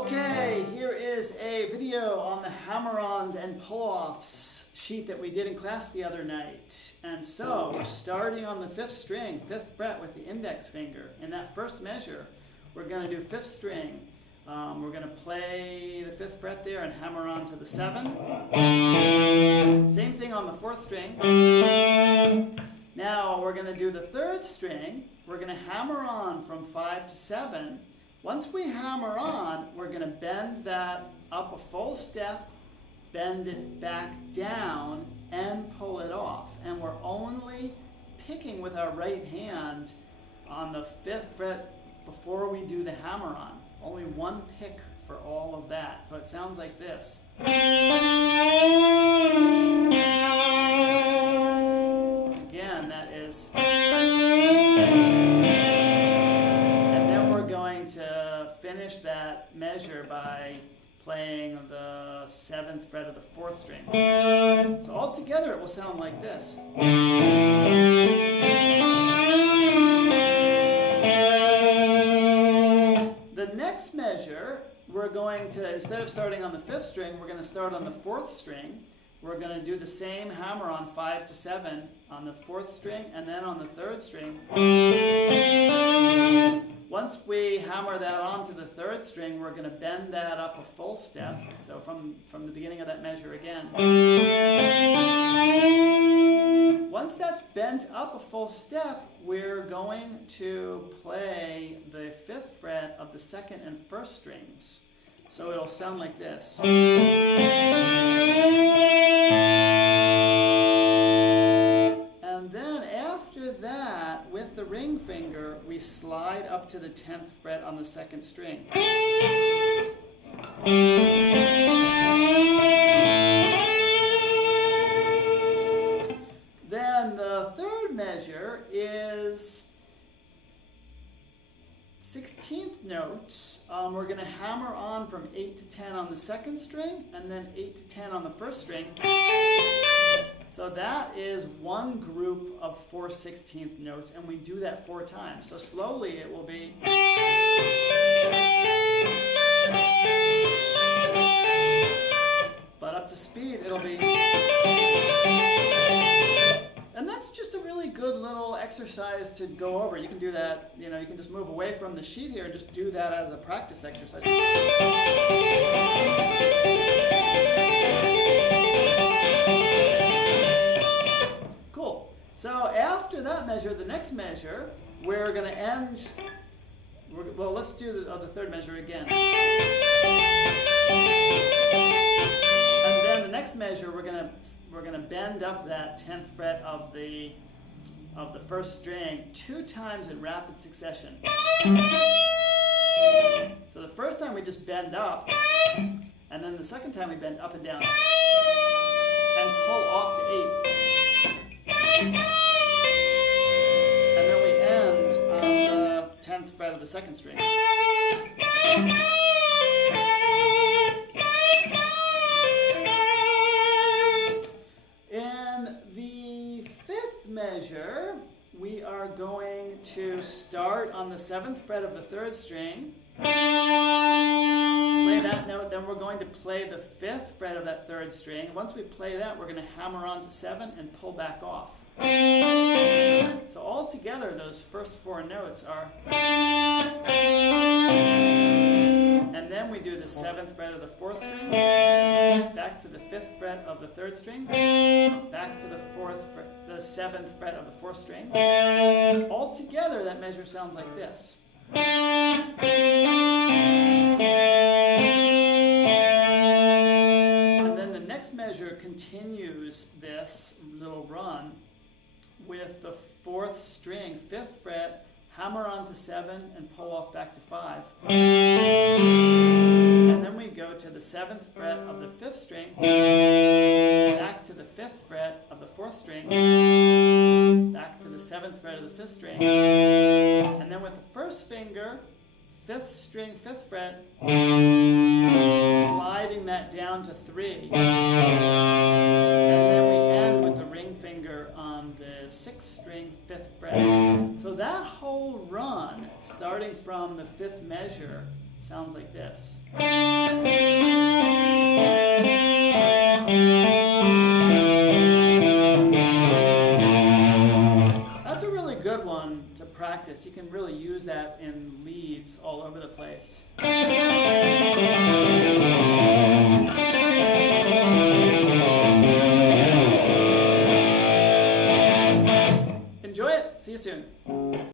Okay, here is a video on the hammer-ons and pull-offs sheet that we did in class the other night. And so, we're starting on the 5th string, 5th fret with the index finger. In that first measure, we're going to do 5th string. We're going to play the 5th fret there and hammer on to the 7. Same thing on the 4th string. Now, we're going to do the 3rd string. We're going to hammer on from 5 to 7. Once we hammer on, we're going to bend that up a full step, bend it back down, and pull it off. And we're only picking with our right hand on the 5th fret before we do the hammer on. Only one pick for all of that. So it sounds like this. Again, that is... to finish that measure by playing the 7th fret of the 4th string. So all together it will sound like this. The next measure, we're going to, instead of starting on the 5th string, we're going to start on the 4th string. We're going to do the same hammer on 5 to 7 on the 4th string and then on the 3rd string. Once we hammer that onto the 3rd string, we're going to bend that up a full step. So from the beginning of that measure again. Once that's bent up a full step, we're going to play the 5th fret of the 2nd and 1st strings. So it'll sound like this. And then after that, with the ring finger, we slide up to the 10th fret on the 2nd string. Then the 3rd measure is 16th notes. We're going to hammer on from 8 to 10 on the 2nd string and then 8 to 10 on the 1st string. So that is one group of 4 16th notes, and we do that 4 times. So slowly it will be... But up to speed it'll be... And that's just a really good little exercise to go over. You can do that, you can just move away from the sheet here and just do that as a practice exercise. Cool. So after that measure, the next measure, we're going to end... Well, let's do the 3rd measure again. And then the next measure, we're gonna bend up that 10th fret of the 1st string 2 times in rapid succession. So the first time we just bend up, and then the second time we bend up and down, and pull off to 8. And then we end on the 10th fret of the 2nd string. Measure, we are going to start on the 7th fret of the 3rd string, play that note, then we're going to play the 5th fret of that 3rd string. Once we play that, we're going to hammer on to 7 and pull back off. So all together, those first 4 notes are... And then we do the 7th fret of the 4th string, back to the 5th fret of the 3rd string, back to the 7th fret of the 4th string. All together, that measure sounds like this. And then the next measure continues this little run with the 4th string, 5th fret, hammer on to 7 and pull off back to 5. And then we go to the 7th fret of the 5th string, back to the 5th fret of the 4th string, back to the 7th fret of the 5th string, and then with the 1st finger, 5th string, 5th fret, sliding that down to 3. And then we end with the ring finger on the 6th string, 5th fret. So that whole run, starting from the fifth measure sounds like this. That's a really good one to practice. You can really use that in leads all over the place. Enjoy it. See you soon.